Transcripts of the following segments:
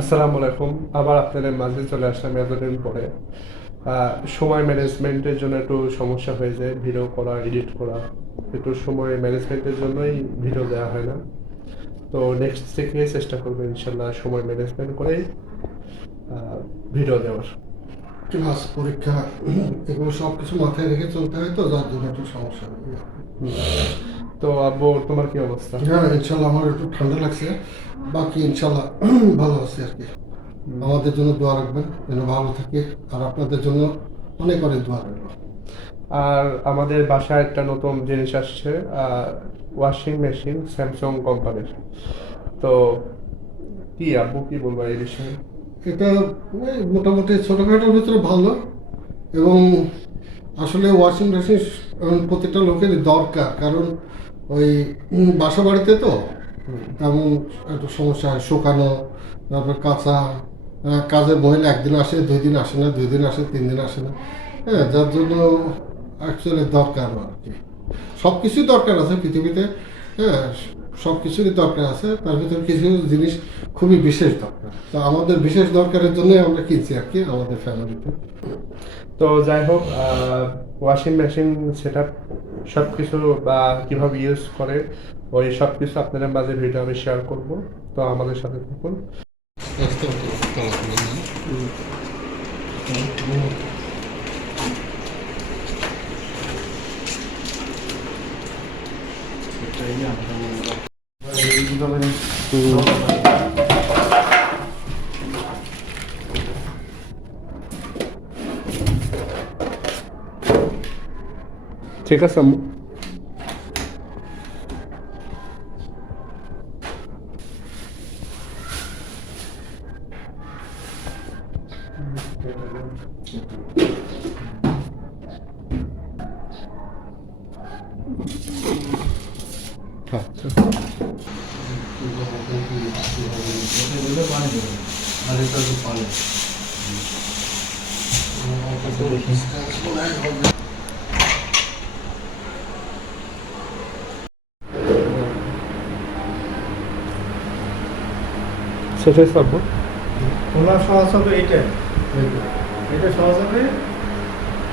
আসসালামু আলাইকুম। আবার আপনাদের মাঝে চলে আসলাম এতদিন পরে। সময় ম্যানেজমেন্টের জন্য একটু সমস্যা হয়ে যায়, ভিডিও করা, এডিট করা। একটু সময় ম্যানেজমেন্টের জন্যই ভিডিও দেওয়া হয় না। তো নেক্সট থেকে চেষ্টা করবো ইনশাল্লাহ সময় ম্যানেজমেন্ট করেই ভিডিও দেওয়ার। ক্লাস পরীক্ষা এগুলো সব কিছু মাথায় রেখে চলতে হয়, তো যার জন্য একটু সমস্যা হয়। হুম। তো আব্বু, তোমার কি অবস্থা? হ্যাঁ, ইনশাল্লাহ আমার একটু ঠান্ডা লাগছে, বাকি ইনশাল্লাহ ভালো আছে আর কি। আমাদের জন্য দোয়া রাখবেন যেন ভালো থাকে, আর আপনাদের জন্য অনেক অনেক দোয়া রাখবেন। আর আমাদের বাসায় একটা নতুন জিনিস আসছে, ওয়াশিং মেশিন, স্যামসাং কোম্পানির। তো কি আব্বু, কি বলবো এই বিষয়ে? এটা মোটামুটি ছোটোখাটোর ভিতরে ভালো, এবং আসলে ওয়াশিং মেশিন প্রত্যেকটা লোকেরই দরকার, কারণ ওই বাসা বাড়িতে তো তেমন একটু সমস্যা হয়, শুকানো, তারপর কাঁচা। কাজের মহিলা একদিন আসে, 2 দিন আসে না, 2 দিন আসে, 3 দিন আসে না। হ্যাঁ, যার জন্য অ্যাকচুয়ালি দরকার আর কি। সব কিছুই দরকার আছে পৃথিবীতে। হ্যাঁ, সব কিছুরই দরকার আছে, তার ভিতরে কিছু জিনিস খুবই বিশেষ দরকার। তো আমাদের বিশেষ দরকারের জন্যই আমরা কিনছি আর কি আমাদের ফ্যামিলিতে। তো যাই হোক, ওয়াশিং মেশিন সেট আপ সব কিছু বা কীভাবে ইউজ করে ওই সব কিছু আপনাদের মাঝে ভিডিও আমি শেয়ার করব। তো আমাদের সাথে থাকুন। ঠিক আছে আম্মু। সেটাই আব্বু। খোলা সহজ হবে এইটা, এটা সহজ হবে।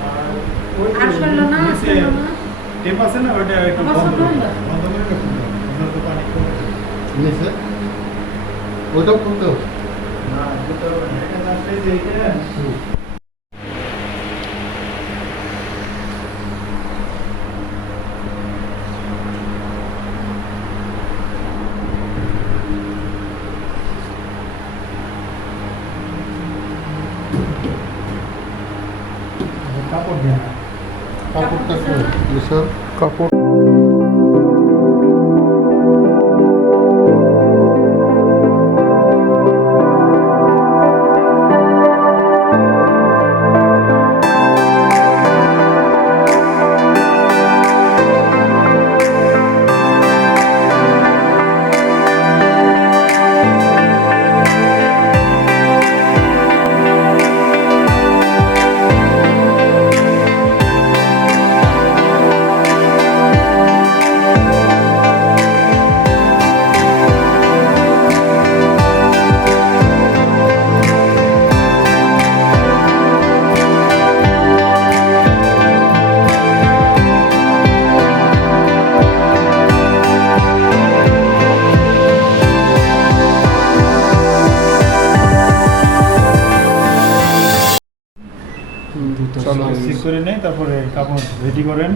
আর ওই যে আসলে না, নিচে আসলে না। টেপ আছে না, ওইটা একটু আমার বন্ধ সব করে বন্ধ। দাও। বন্ধ করে রাখুন না, আমরা তো পানি কমে যাবে। নিচে ওইটাও করতে হবে। না, এটা এখানে আসলে যে এইটা কাপড় দেয়া না। কাপড়টা করে কাপড় চলো। চেক করে নেই, তারপরে কাপড় রেডি করেন।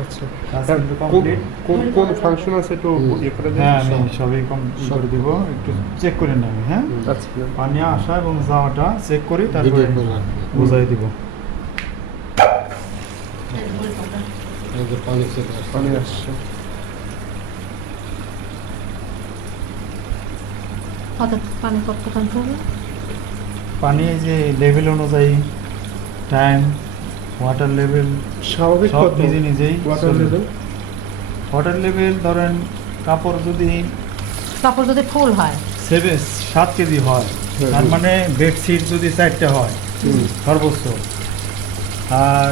আচ্ছা, কাজ আর কিন্তু complete। কোন কোন ফাংশন আছে একটু ইয়ে করে দিন। হ্যাঁ, আমি সবই কমপ্লিট করে দিব, একটু চেক করে নেব। হ্যাঁ, আচ্ছা, পানি আসা এবং যাওয়াটা চেক করি, তারপরে ভিডিও করে রাখবেন। বুঝাই দিব। এই যে পানি চলে আসছে। পানি আসছে। কত পানি কত টানতে হবে? পানি এই যে লেভেল অনুযায়ী টাইম, ওয়াটার লেভেল স্বাভাবিক সব কত? নিজে নিজেই ওয়াটার চলবে। লেভেল ওয়াটার লেভেল ধরেন কাপড় যদি কাপড় যদি ফুল হয় 7 কেজি হয়, হ্যাঁ, তার মানে বেডশিট যদি 4টে হয় সর্বোচ্চ, আর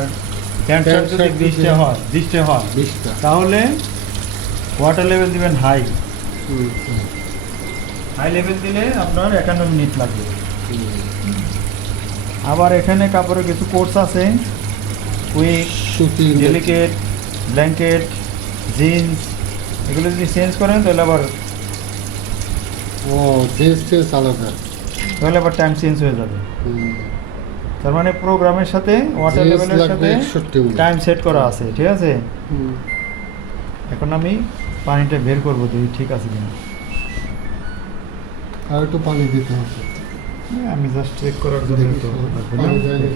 প্যান্ট শার্ট যদি 20টে হয় 20টা। তাহলে ওয়াটার লেভেল দিবেন হাই। হাই লেভেল দিলে আপনার 51 মিনিট লাগবে। আবার এখানে কাপড়ের কিছু কোর্স আছে, কুইক, সুতি ডেলিকেট, ব্ল্যাঙ্কেট, জিন্স, এগুলো যদি চেঞ্জ করেন তাহলে আবার ও জিন্স আলাদা। টাইম চেঞ্জ হয়ে যাবে। হুম। তার মানে প্রোগ্রামের সাথে ওয়াটার জিন্স লেভেলের লাগবে সাথে 61 মিনিট। টাইম সেট করা আছে, ঠিক আছে। হুম। এখন আমি পানিটা বের করবো, দেখি ঠিক আছে কিনা। আর একটু পানি দিতে হবে। আমি জাস্ট চেক করার জন্য তো লাগবে না। পানি দেয়নি।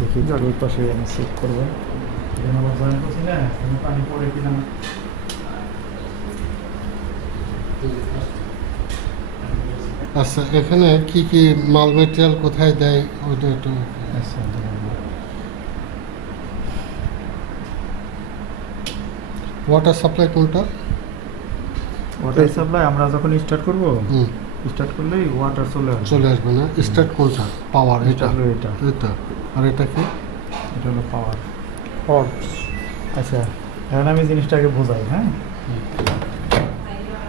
দেখি ওই পাশে আমি চেক করবো। এখানে আবার জয়েন করছি না, আমি পানি পড়ে কিনা। আচ্ছা, এখানে কি কি মাল মেটেরিয়াল কোথায় দেয় ওইটা একটু। আচ্ছা, ওয়াটার সাপ্লাই কোনটা? ওয়াটার সাপ্লাই আমরা যখন স্টার্ট করব, হুম, স্টার্ট করলেই ওয়াটার চলে আসবে। চলে আসবে না। স্টার্ট কোনটা? পাওয়ার। এটা এটা হলো এটা, এটা আর এটা কি? এটা হলো পাওয়ার। অন। আচ্ছা, এখন আমি জিনিসটাকে বোঝাই। হ্যাঁ,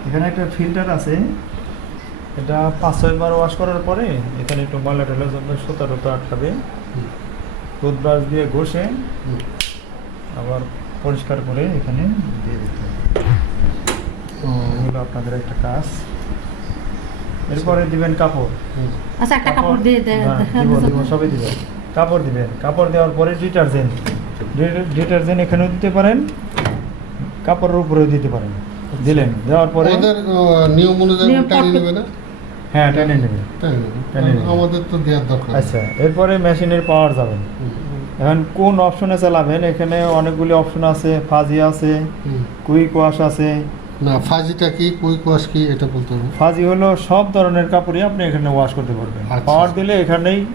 এখানে একটা ফিল্টার আছে, এটা 5-6 বার ওয়াশ করার পরে এখানে একটু ময়লা টেলার জন্য সুতা টুতা আটকাবে। হুম। টুথব্রাশ দিয়ে ঘষে হুম। আবার পরিষ্কার করে এখানে দিয়ে দিতে হবে। ও, এগুলো আপনাদের একটা কাজ। এরপরে দিবেন কাপড়। হুম। আচ্ছা একটা কাপড় দিয়ে দেয়। হ্যাঁ, দিব সবই দিবেন। কাপড় দিবেন, কাপড় দেওয়ার পরে ডিটারজেন্ট, ডিটারজেন্ট এখানেও দিতে পারেন, কাপড়ের উপরেও দিতে পারেন। দিলেন, দেওয়ার পরে ওদের নিয়ম অনুযায়ী নিয়ম টানি টানি- নেবে না? হ্যাঁ টেনে নেবে। টানি নেবে। টানি নেবে। আমাদের তো দেওয়ার দরকার নেই। আচ্ছা, এরপরে মেশিনের পাওয়ার যাবেন। হুম, এখন কোন অপশনে চালাবেন, এখানে অনেকগুলি অপশন আছে, ফাজি আছে, হুম। কুইক ওয়াশ আছে। না, ফাজিটা কি, কুইক ওয়াশ কি, এটা বলতে হবে। ফাজি হলো সব ধরনের কাপড়ই আপনি এখানে ওয়াশ করতে পারবেন। আচ্ছা। পাওয়ার দিলে এখানেই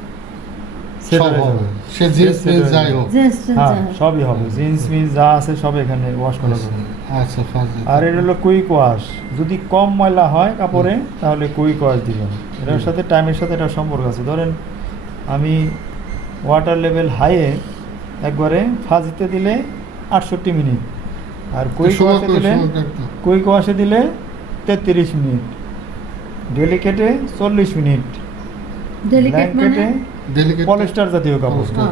সেট সব হয়ে হবে। যাবে। সে জিন্স সেট হয়ে যাই যাবে। হোক। জিন্স হ্যাঁ, সবই হবে, জিন্স মিন্স যা আছে সব এখানে ওয়াশ করা যাবে। আচ্ছা, ফাজি। আর এটা হলো কুইক ওয়াশ। যদি কম ময়লা হয় কাপড়ে তাহলে কুইক ওয়াশ দিবেন। এটার সাথে টাইমের সাথে এটা সম্পর্ক আছে। ধরেন আমি ওয়াটার লেভেল হাইয়ে একবারে ফাজিতে দিলে 68 মিনিট, আর কুইক সময় ওয়াশে দিলে কুইক ওয়াশে দিলে 33 মিনিট, ডেলিকেটে 40 মিনিট, ডেলিকেট মানে ব্ল্যাঙ্কেটে ডেলিকেট পলিস্টার জাতীয় কাপড়,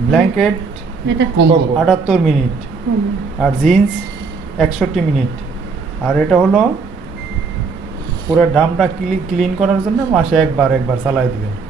ব্ল্যাঙ্কেট এটা কম্বল। 78 মিনিট, আর জিন্স 61 মিনিট। আর এটা হলো পুরো ডামটা ক্লিন করার জন্য মাসে একবার চালাই দিবেন।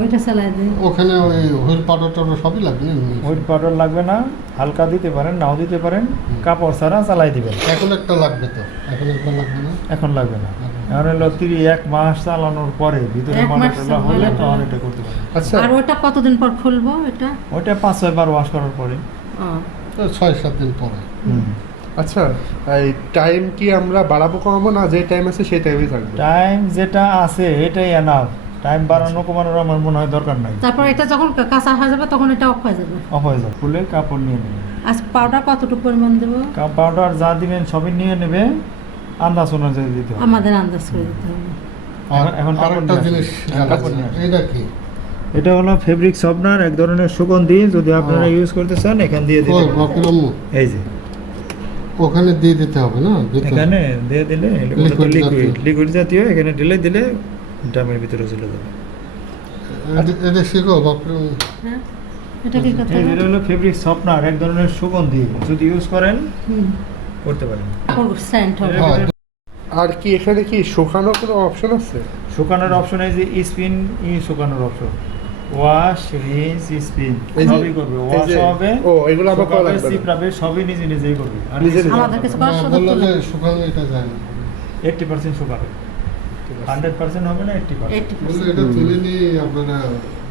ওইটা চালাই দেয়। ওখানে ওই হুইল পাউডার টাউডার সবই লাগবে না? হুইট পাউডার লাগবে না, হালকা দিতে পারেন, নাও দিতে পারেন, কাপড় ছাড়া চালাই দিবেন। এখন একটা লাগবে তো, এখন একটা লাগবে না? এখন লাগবে না। এখন হলো 1 মাস চালানোর পরে ভিতরে 1 মাস ময়লা হলে ময়লা তখন এটা করতে পারেন। আচ্ছা, আর ওটা কতদিন পর খুলবো এটা? ওইটা 5-6 বার ওয়াশ করার পরে। ও, তো 6-7 দিন পরে। আচ্ছা, এই টাইম কি আমরা বাড়াবো কমাবো না? যে টাইম আছে সেই টাইমই থাকবে। টাইম যেটা আছে এটাই এনাফ। টাইম বাড়ানো কমানোর আমার মনে হয় দরকার নাই। তারপর এটা যখন কাঁচা হয়ে যাবে তখন এটা অফ হয়ে যাবে। অফ হয়ে যাবে, খুলে কাপড় নিয়ে নেবে। আজ পাউডার কতটুকু পরিমাণ দেবো? পাউডার যা দিবেন সবই নিয়ে নেবে, আন্দাজ অনুযায়ী দিতে হবে। আমাদের আন্দাজ করে দিতে হবে। আর এখন আর কাপড় একটা নিয়ে জিনিস আসুন। জানা কাপড় আছে। নিয়ে আসুন। এটা কি? এটা হলো ফেব্রিক সফটনার, এক ধরনের সুগন্ধি। যদি আপনারা ইউজ করতে চান এখান দিয়ে দিতে ওই পারেন। বাকিরাম্মু এই যে ওখানে দিয়ে দিতে হবে না ভিতরে? এখানে দিয়ে দিলে Liquid জাতীয়। লিকুইড জাতীয়, এখানে ঢেলে দিলে ড্রামের ভিতরে চলে যাবে। এটা শিখো বাকিরাম্মু। হ্যাঁ, এটা কি কথা? এটা হলো ফেব্রিক সফটনার, এক ধরনের সুগন্ধি। যদি ইউজ করেন হুম, করতে পারেন। কাপড় সেন্ট হবে। হ্যাঁ, আর কি এখানে কি শুকানোর কোনো অপশন আছে? শুকানোর অপশন, এই যে স্পিন শুকানোর অপশন, ওয়াশ, রিন্স, স্পিন এই যে- সবই করবে। এই ওয়াশ যে- হবে, ও, এগুলো আবার করা শুকাবে, লাগবে না। চিপড়াবে, সবই নিজেই করবে। আর নিজে নিজে। আমাদের কিছু করার সুযোগ বললো তো যে নেই। শুকানো এটা যায় না। 80% শুকাবে, 100% হবে না, 80%। 80%। বললো এটা তুলে নিয়ে আপনারা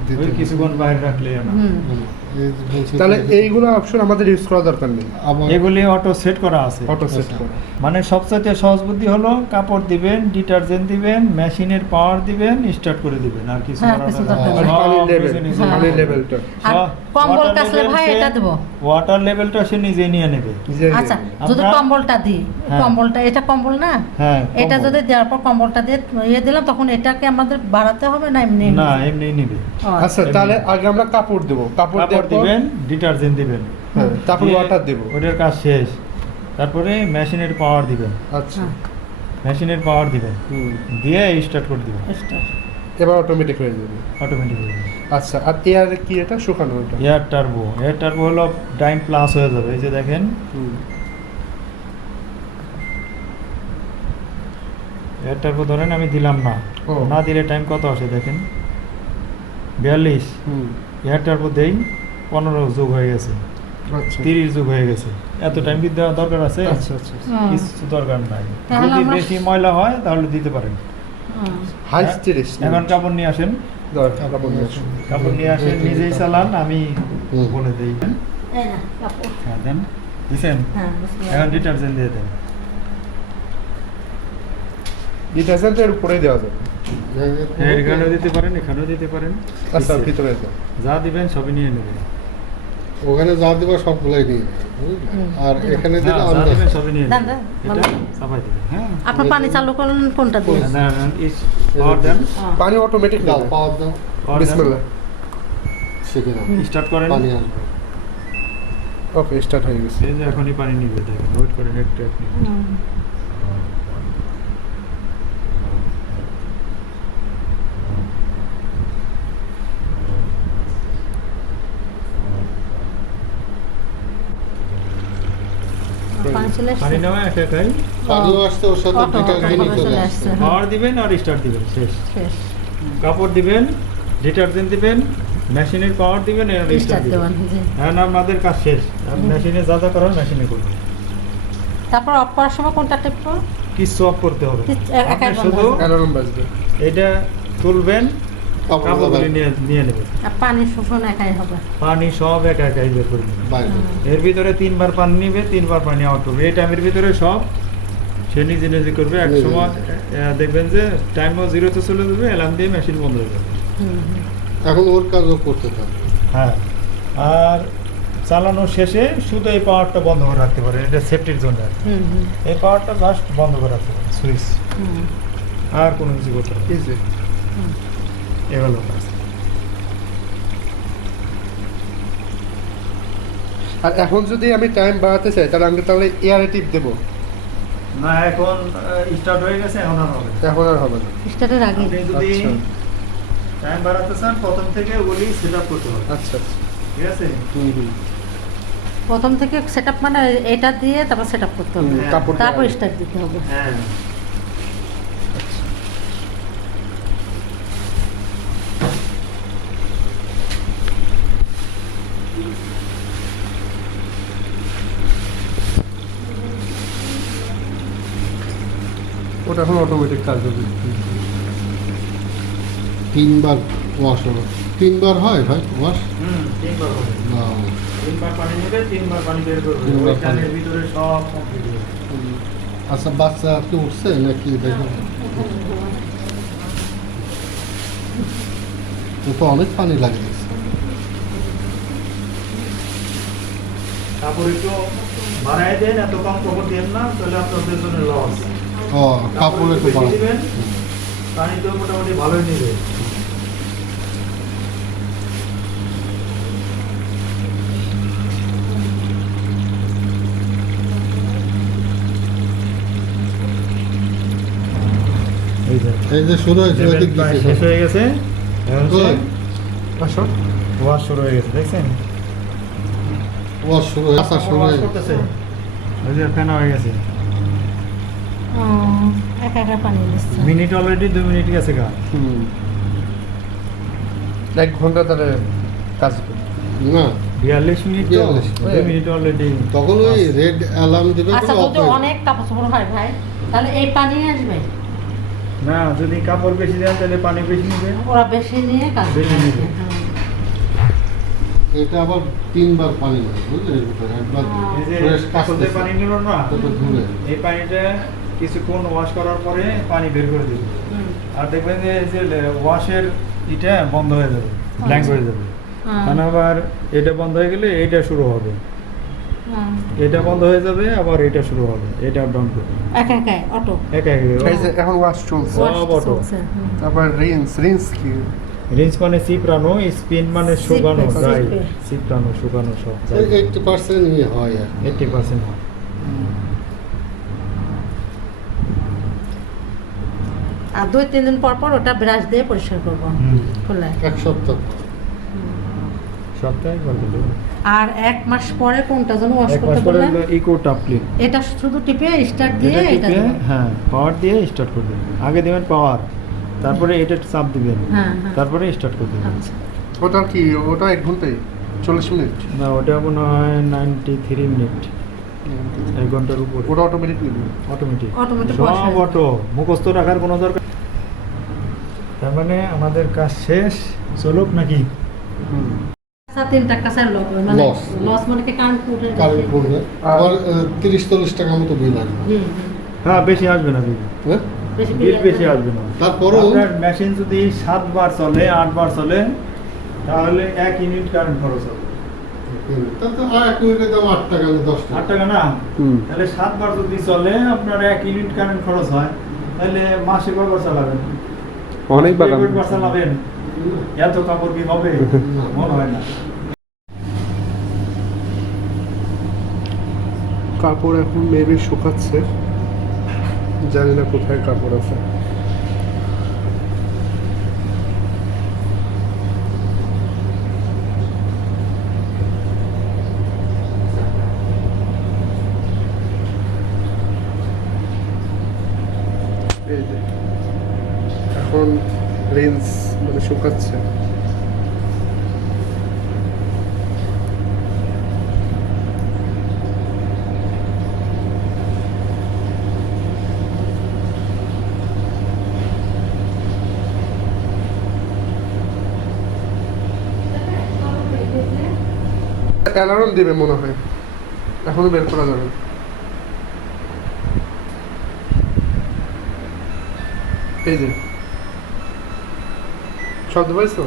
দিতে ওই হবে। কিছুক্ষণ বাইরে রাখলে না। হুম, হুম, এই যে বলছে তাহলে যে- এইগুলো অপশন আমাদের ইউজ করা দরকার নেই, আবার এগুলি অটো সেট করা আছে। অটো সেট আচ্ছা। করা। মানে সবচেয়ে সহজ বুদ্ধি হলো কাপড় দিবেন, ডিটারজেন্ট দিবেন, মেশিনের পাওয়ার দিবেন, স্টার্ট করে দিবেন, আর কিছু হ্যাঁ, করার কিছু দরকার দরকার নেই। আর নেই। সব পানির লেভেল, কিছু নিজে হ্যাঁ। পানির নিজে লেভেলটা আর কম্বল কাচলে ভাই এটা দেবো। ওয়াটার লেভেলটা সে নিজে নিয়ে নেবে। নিজে আচ্ছা, আমরা- যদি কম্বলটা দিই, হ্যাঁ। কম্বলটা, এটা কম্বল না? হ্যাঁ, এটা কম্বল। যদি দেওয়ার পর কম্বলটা দিয়ে দিলাম, তখন এটাকে আমাদের বাড়াতে হবে না এমনি? না, এমনি নিবে। ও, আচ্ছা, তাহলে আগে আমরা কাপড় দেবো, কাপড় কাপড় দেওয়ার পর- দিবেন, ডিটারজেন্ট দিবেন, হ্যাঁ, তারপর দিয়ে ওয়াটার দেবো। ওটার কাজ শেষ। তারপরে মেশিনের পাওয়ার দিবেন। আচ্ছা, হ্যাঁ। মেশিনের পাওয়ার দিবেন, হুম। দিয়ে স্টার্ট করে দিবেন, Start. এবার অটোমেটিক হয়ে যাবে। অটোমেটিক। আচ্ছা, আর এয়ার কি এটা শুকানো এটা? এয়ার টার্বো হলো টাইম প্লাস হয়ে যাবে, এই যে দেখেন হুম। এয়ার টার্বো ধরেন আমি দিলাম না, ও। না দিলে টাইম কত আসে দেখেন 42, হুম। এয়ার টার্বো দেই 15 যোগ হয়ে গেছে, আচ্ছা 30 যোগ হয়ে গেছে। এত টাইম কি দেওয়া দরকার আছে? আচ্ছা আচ্ছা। হুম। কিছু দরকার নাই। তাহলে যদি আমরা- বেশি ময়লা হয় তাহলে দিতে পারেন। হুম। হাই হ্যাঁ? 30 এখন কাপড় নিয়ে আসেন, কাপড় নিয়ে আসুন। কাপড় নিয়ে আসেন, নিজেই চালান, আমি হুম। বলে দিই। এই না, কাপড়। হ্যাঁ দেন, দিছেন? হ্যাঁ, বুঝতে এখন পারলাম। ডিটারজেন্ট দিয়ে দেন। ডিটারজেন্টের উপরেই দেওয়া যাবে। এখানেও দিতে পারেন, এখানেও দিতে পারেন, আচ্ছা ভিতরে দাও। যা দিবেন সবই নিয়ে নেবেন। ওখানে যা দিবা সবগুলাই নিয়ে নেবে, বুঝলে? হুম, আর দিলাম। এখানে না, দিলে যা আন্দাজ। দিবেন সবই নিয়ে দেন, নেবেন। দেন, এটা বলেন। চাপাই দিবেন, হ্যাঁ। আপনার পানি চালু করলেন কোনটা দিয়ে? পাওয়ার দেন, পানি অটোমেটিক দাও দাও। পাওয়ার দাও, power দেন, বিসমিল্লাহ। শিখে নাও, স্টার্ট করেন। পানি আসবে। ওকে, স্টার্ট হয়ে গেছে। এই যে এখনই পানি নিবে, দেখেন ওয়েট করেন একটু একটু। হুম। পানি চলে আসছে? পানি নেওয়া একা একাই, পানিও আসছে ওর সাথে অটো, ডিটারজেন্ট অটো চলে চলে আসছে। আসছে। পাওয়ার দিবেন আর স্টার্ট দিবেন, শেষ। শেষ। কাপড় দিবেন, ডিটারজেন্ট দিবেন, মেশিনের পাওয়ার দিবেন আর স্টার্ট স্টার্ট দিবেন। দেবেন, জি। এখন আপনাদের কাজ শেষ। মেশিনে যা যা করার মেশিনে করবেন, তারপর অফ করার সময় কোনটা টিপবো? কিছু অফ করতে হবে না। একাই আপনি বন্ধ শুধু হবে। অ্যালার্ম বাজবে। এটা তুলবেন, কাপড় কাপড়গুলি নিয়ে নিয়ে নেবেন, আর পানি শুকনো একাই হবে। পানি সব একা একাই বের করে নেবেন। বাইরে এর ভিতরে 3 বার পানি নিবে, 3 বার পানি আউট করবে। এই টাইমের ভিতরে সব সে নিজে নিজে করবে। এক নিজে সময় দেখবেন যে টাইমও জিরোতে চলে যাবে, অ্যালার্ম দিয়ে মেশিন বন্ধ হয়ে যাবে। হুম, হুম। এখন ওর কাজও করতে থাকবে। হ্যাঁ, আর চালানোর শেষে শুধু এই পাওয়ারটা বন্ধ করে রাখতে পারেন, এটা সেফটির জন্য আর কি। হুম, হুম, এই পাওয়ারটা জাস্ট বন্ধ করে রাখতে পারেন, সুইচ, হুম, আর কোনো কিছু করতে হবে না। ইজি। হুম। এ হলো কাজ। আর এখন যদি আমি টাইম বাড়াতে চাই তাহলে এয়ারে টিপ দেবো। না, এখন স্টার্ট হয়ে গেছে, এখন আর হবে না। এখন আর হবে না। স্টার্টের আগে। আপনি যদি আচ্ছা টাইম বাড়াতে চান, প্রথম থেকে ওগুলি সেট আপ করতে হবে, আচ্ছা আচ্ছা। ঠিক আছে? হুম হুম। প্রথম থেকে সেটআপ মানে এটা দিয়ে তারপর সেটআপ করতে হবে। হ্যাঁ, কাপড় তারপর দেওয়া। স্টার্ট দিতে হবে। হ্যাঁ, ওটা এখন অটোমেটিক কাজ হবে। 3 বার ওয়াশ হবে। 3 বার হয় ভাই ওয়াশ? 3 বার হবে। না 3 বার পানি নেবে, 3 বার পানি বের করবে। 3 বার ওই টাইমের পানি। ভিতরে সব কমপ্লিট হবে। আচ্ছা, বাচ্চা কি উঠছে নাকি দেখো? ও তো অনেক পানি লাগে দেখছি। কাপড় একটু বাড়াই দেন, এত কম কাপড় দেন না, তাহলে আপনাদের জন্য লস। ও কাপড় একটু বেশি বাড়ায়। দিবেন, পানি তো মোটামুটি ভালোই নেবে। এই যে এই যে শুরু হয়েছে লেভেল ওইদিক প্রায় দিকে। শেষ হয়ে গেছে, এখন কই? আসো। ওয়াশ শুরু হয়ে গেছে, দেখছেন? ওয়াশ শুরু হয়েছে, আসা শুরু ওয়াশ হয়ে গেছে। করতেছে, ওই যে ফেনা হয়ে গেছে। ও, একা একা পানি দিচ্ছে। মিনিট অলরেডি 2 মিনিট গেছে গা। হুম। 1 ঘন্টা তাহলে কাজ করবে। না 42 মিনিট তো, 42 2 মিনিট অলরেডি। তখন ওই রেড অ্যালার্ম দিবে আচ্ছা, বলে যদি off হয়ে যাবে। অনেক কাপড় চোপড় হয় ভাই, তাহলে এই পানি আসবে? না, যদি কাপড় বেশি দেন তাহলে পানি বেশি নেবে। ওরা বেশি নিয়ে কাজ বেশি করবে। নিবে। হুম। এটা আবার 3 বার পানি লাগে বুঝলে, এর ভিতরে একবার এই যে ফ্রেশ কাপড়ে পানি নিল না, তো ধুলে এই পানিটা কিছুক্ষণ ওয়াশ করার পরে পানি বের করে দিবে। হুম। আর দেখবেন যে এই যে ওয়াশের এটা বন্ধ হয়ে যাবে, ব্ল্যাঙ্ক হয়ে যাবে। হুম। মানে আবার এটা বন্ধ হয়ে গেলে এইটা শুরু হবে, হুম। এটা বন্ধ হয়ে যাবে, আবার এটা শুরু হবে, এটা আপ ডাউন করবে একা একাই অটো একা এই যে একা। এখন ওয়াশ চলছে। সব ওয়াশ অটো। চলছে। হুম। তারপর রিন্স কি? রিঞ্চ মানে চিপড়ানো, স্পিন মানে শুকানো, চিপে, ড্রাই, চিপে। চিপড়ানো শুকানো সব 80% ইয়ে হয় আর কি। 80% হয়। আর 2-3 দিন পর পর ওটা ব্রাশ দিয়ে পরিষ্কার করবো খুলে। 1 সপ্তাহ। সপ্তাহে একবার দিলে আর 1 মাস পরে কোনটা যেন ওয়াশ এক মাস করতে পরে বললেন? ইকো টাপ ক্লিন, এটা শুধু টিপে স্টার্ট দিয়ে এটা এটা টিপে দিবেন। হ্যাঁ পাওয়ার দিয়ে স্টার্ট করবেন। আগে দিবেন পাওয়ার, তারপরে এটা চাপ দিবেন, হ্যাঁ, হ্যাঁ। তারপরে স্টার্ট করে দিবেন। আচ্ছা। ওটা কি ওটা 1 ঘন্টায় 40 মিনিট? না ওটা মনে হয় 93 মিনিট, 1 ঘন্টার উপর। ওটা অটোমেটিক নিবে? অটোমেটিক, Automatic wash সব হয়ে অটো, মুখস্থ রাখার কোনো দরকার। তার মানে আমাদের কাজ শেষ, চলুক নাকি? হুম। আচ্ছা, 3 টাকা স্যার মানে Loss. লস মানে কি কারেন্ট পুরো কারেন্ট পড়বে আবার 30-40 টাকা মতো বিল আসবে। হ্যাঁ বেশি আসবে না বিল, হ্যাঁ? বিল বেশি আসবে না। তারপরেও আপনার মেশিন যদি 7 বার চলে 8 বার চলে তাহলে 1 ইউনিট কারেন্ট খরচ হবে। তাতে 1 ইউনিটের দাম 8 টাকা, 10 8 টাকা। টাকা না, হুম। তাহলে 7 বার যদি চলে আপনার 1 ইউনিট কারেন্ট খরচ হয়, তাহলে মাসে কয়বার চালাবেন? অনেক বাগান। কয়বার চালাবেন? এত কাপড় কি হবে? মনে হয় না। কাপড় এখন মেবি শুকাচ্ছে, জানি না কোথায় কাপড় আছে। এই যে এখন রেঞ্জ মানে শুকাচ্ছে। অ্যালার্ম দিবে মনে হয়, এখনো বের করা যাবে না। এই যে শব্দ পাইছো?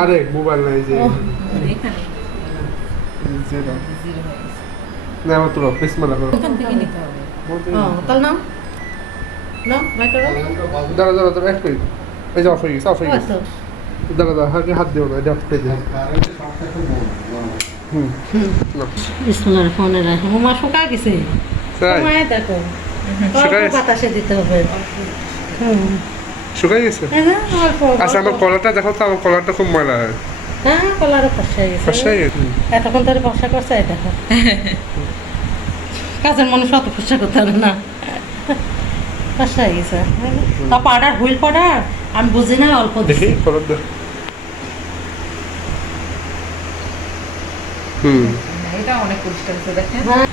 আরে মোবাইল নাই যে যেটা না আমার তো বিসমিল্লাহ করো। তাহলে নাও নাও বাই করো। দাঁড়া দাঁড়া দাঁড়া, এক মিনিট। এই যে অফ হয়ে গেছে, অফ হয়ে গেছে। দাঁড়া দাঁড়া, হাত দিও না, এটা অফ করে দিও। হুম না বিসমিল্লাহির রহমানির রহিম। মা শুকায় গেছে, তাই সময় দেখো শুকায় অল্প বাতাসে দিতে হবে। শুকাই গেছে। হ্যাঁ, অল্প আচ্ছা আমার কলারটা দেখো তো, আমার কলারটা খুব ময়লা হয়। হ্যাঁ কলারও ফসা হয়ে গেছে। ফসা হয়ে গেছে? এতক্ষণ ধরে ফসা করছে, এই দেখো কাজের মানুষ অত ফসা করতে হবে না, ফসা হয়ে গেছে। তা পাউডার হুইল পাউডার আমি বুঝি না, অল্প দেখি দিছি। কলার দেখ। হুম এটা অনেক পরিষ্কার হচ্ছে দেখেন। হ্যাঁ,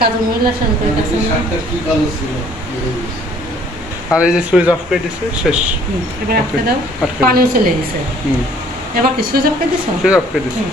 কাজের মহিলা শান্তির কাছে শার্টটা কি কালার ছিল? আর এই যে সুইচ অফ করে দিছে, শেষ। এবার আটকে দাও, আটকে দাও। পানিও চলে গেছে। হুম এবার কি সুইচ অফ করে দিছো? সুইচ অফ করে দিছে। হুম।